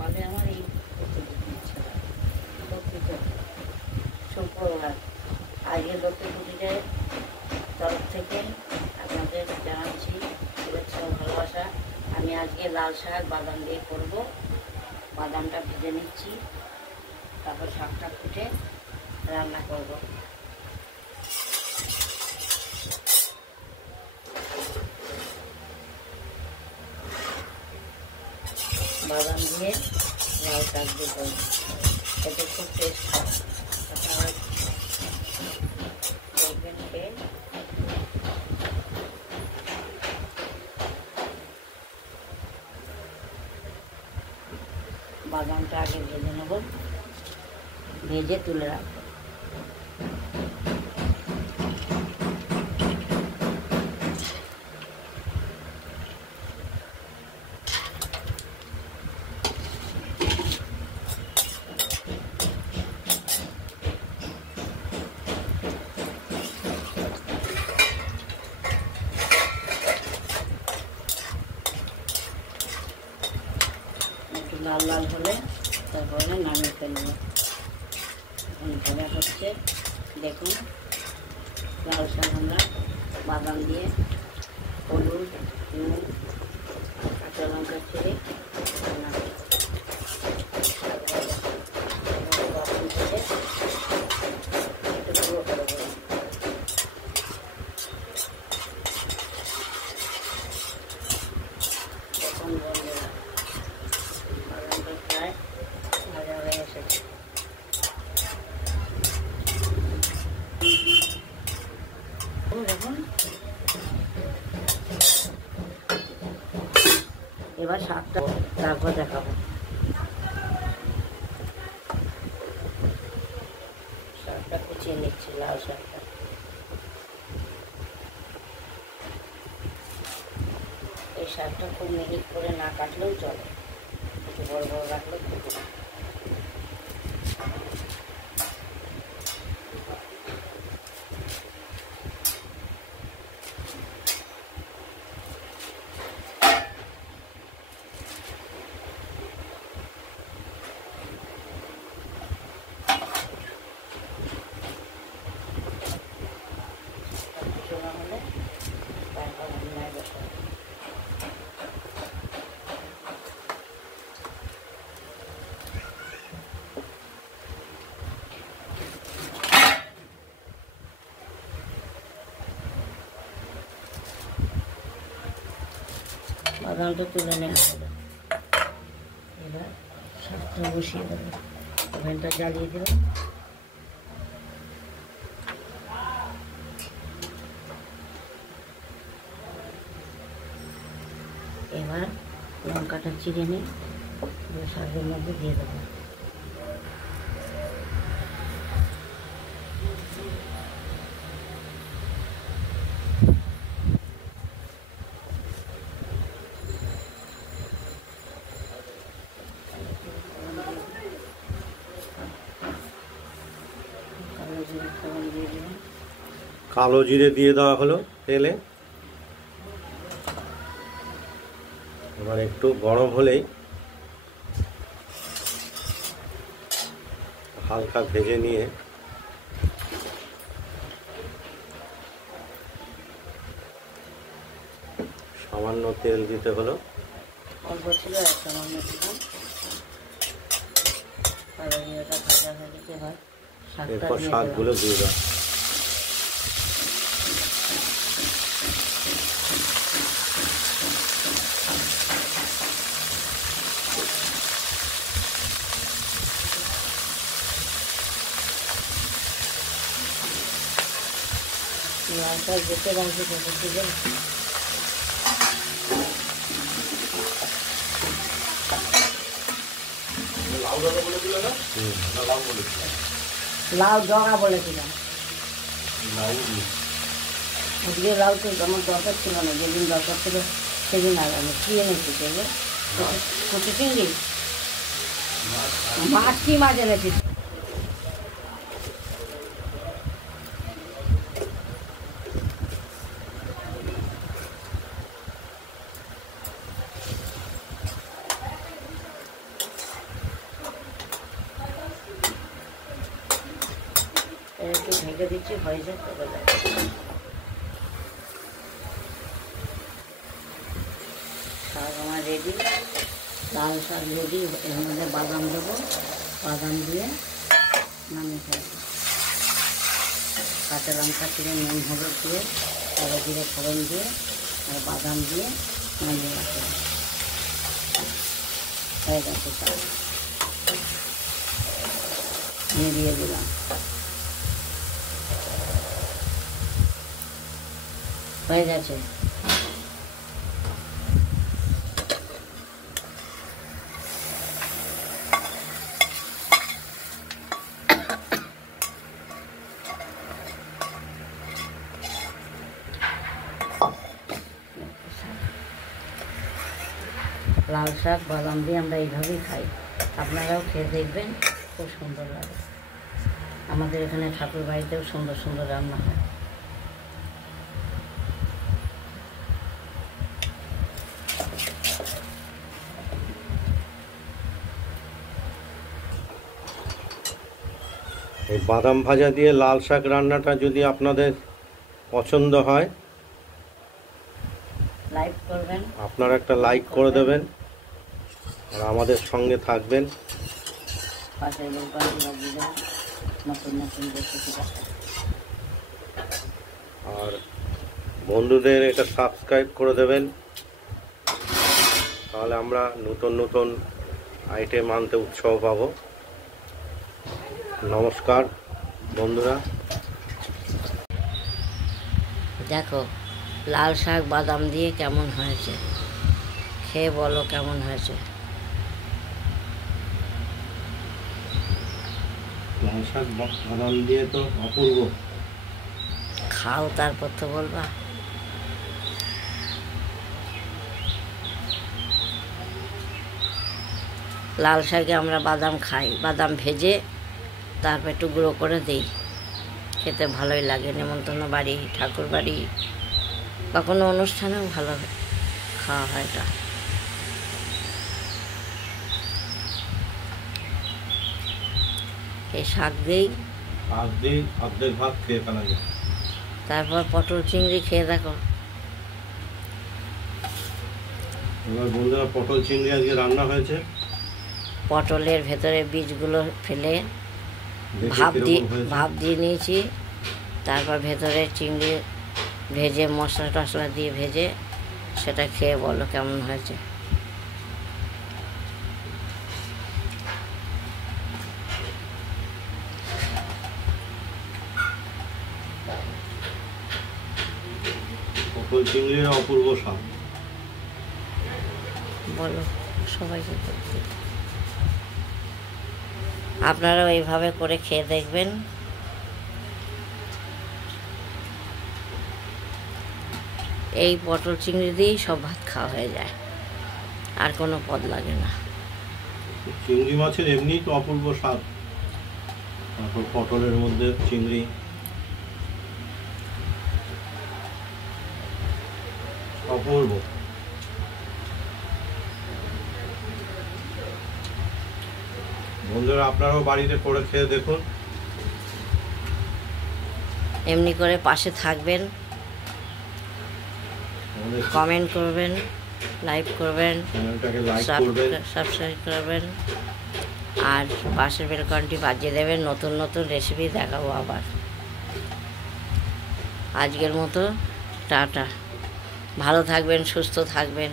মানে আমার এই সুপ্রভাত। আজকে লক্ষ্মী পুজোর তরফ থেকে আপনাদের জানাচ্ছি শুভেচ্ছা ও ভালোবাসা। আমি আজকে লাল শাক বাদাম দিয়ে করব। বাদামটা ভেজে নিচ্ছি, তারপর শাকটা ফুটে রান্না করব। বাদাম দিয়ে লাল শাক দিয়ে করব, এতে খুব টেস্ট হয়। আপনারা দেখবেন খেয়ে। বাদামটা আগে ভেজে নেব, ভেজে তুলে রাখবো। একটু লাল লাল হলে তারপরে নামিয়ে ফেলবো। এখন ভাজা হচ্ছে, দেখুন। লাল শাক আমরা বাদাম দিয়ে হলুদ, নুন, কাঁচা লঙ্কা ছেড়ে রান্না করব। বাদাম থেকে একটু গুঁড়ো করে দেবো। দেখুন বন্ধুরা, বাদামটা প্রায় ভাজা হয়ে এসেছে। দেখুন, এবার শাকটা তারপর দেখাবো। শাকটা কুচিয়ে নিচ্ছি, লাল শাকটা। এই শাকটা খুব মিহিট করে না কাটলেও চলে, একটু বড় বড় রাখলেও খুব ভালো। হলে তারপর রান্নায় বসাবো। বাদামটা তুলে নেওয়া হলো, এবার শাকটা বসিয়ে দেবো। ওভেনটা জ্বালিয়ে দেবো। এবার লঙ্কাটা চিড়ে নিয়ে শাকের মধ্যে দিয়ে দেবো। কালো জিরে দিয়ে দেওয়া হলো তেলে। এবার একটু গরম হলেই হালকা ভেজে নিয়ে সামান্য তেল দিতে হলো। অল্প ছিল, সামান্য দিলাম। কালো জিরাটা ভাজা হয়ে গেছে, এবার এরপর শাকগুলো দিয়ে দাও। লাল শাক যেতে রাখবে ভেজে দিলে। লাউ জগা বলেছিলাম। আজকে লাউ তো আমার দরকার ছিল না, যেদিন দরকার ছিল সেদিন আর আমি কি এনেছি সেগুলো। কচি চিংড়ি, মাছ, কি মাছ এনেছি? ঢেকে দিচ্ছি, হয়ে যাক তবে যাবে। শাক আমার রেডি, লাল শাক রেডি। এর মধ্যে বাদাম দেবো, বাদাম দিয়ে নামিয়ে ফেলবো। কাঁচা লঙ্কা দিয়ে, নুন হলুদ দিয়ে, কালো জিরে ফোড়ন দিয়ে আর বাদাম দিয়ে নামিয়ে রাখলাম। হয়ে গেছে শাক, দিয়ে দিলাম। হয়ে গেছে। লাল শাক বাদাম দিয়ে আমরা এইভাবেই খাই, আপনারাও খেয়ে দেখবেন, খুব সুন্দর লাগে। আমাদের এখানে ঠাকুর বাড়িতেও সুন্দর সুন্দর রান্না হয়। এই বাদাম ভাজা দিয়ে লাল শাক রান্নাটা যদি আপনাদের পছন্দ হয়, লাইক করবেন, আপনারা একটা লাইক করে দেবেন আর আমাদের সঙ্গে থাকবেন। পাশে বেলবাতি বাজিয়ে দেবেন, নতুন নতুন রেসিপি দেখা। আর বন্ধুদের এটা সাবস্ক্রাইব করে দেবেন, তাহলে আমরা নতুন নতুন আইটেম আনতে উৎসাহ পাবো। নমস্কার বন্ধুরা। দেখো লাল শাক বাদাম দিয়ে কেমন হয়েছে, খেয়ে বলো কেমন হয়েছে। লাল শাক বাদাম দিয়ে তো অপূর্ব। খাও তারপর তো বলবা। লাল শাকে আমরা বাদাম খাই, বাদাম ভেজে তারপর একটু গুঁড়ো করে দিই, খেতে ভালোই লাগে। নেমন্তন্ন বাড়ি, ঠাকুর বাড়ি বা কোনো অনুষ্ঠানেও ভালো খাওয়া হয় এটা। এই শাক দিই, শাক দিয়ে অর্ধেক ভাত খেয়ে ফেলা যায়। তারপর পটল চিংড়ি খেয়ে দেখো। এবার বন্ধুরা, পটল চিংড়ি আজকে রান্না হয়েছে। পটলের ভেতরে বীজগুলো ফেলে দেখি কিরকম হয়েছে। ভাপ দিয়ে নিয়েছি, তারপর ভেতরে চিংড়ি ভেজে মশলা টশলা দিয়ে ভেজে সেটা খেয়ে বলো কেমন হয়েছে। পটল চিংড়ির অপূর্ব স্বাদ। বলো সবাইকে করতে। আপনারাও এইভাবে করে খেয়ে দেখবেন। এই পটল চিংড়ি দিয়েই সব ভাত খাওয়া হয়ে যায়, আর কোনো পদ লাগে না। চিংড়ি মাছের এমনি তো অপূর্ব স্বাদ, তারপর পটলের মধ্যে চিংড়ি, অপূর্ব। বন্ধুরা, আপনারাও বাড়িতে করে খেয়ে দেখুন। এমনি করে পাশে থাকবেন, কমেন্ট করবেন, লাইক করবেন, চ্যানেলটাকে লাইক করবেন, সাবস্ক্রাইব করবেন আর পাশের বেলকনটি বাজিয়ে দেবেন। নতুন নতুন রেসিপি দেখাবো আবার। আজকের মতো টাটা, ভালো থাকবেন, সুস্থ থাকবেন।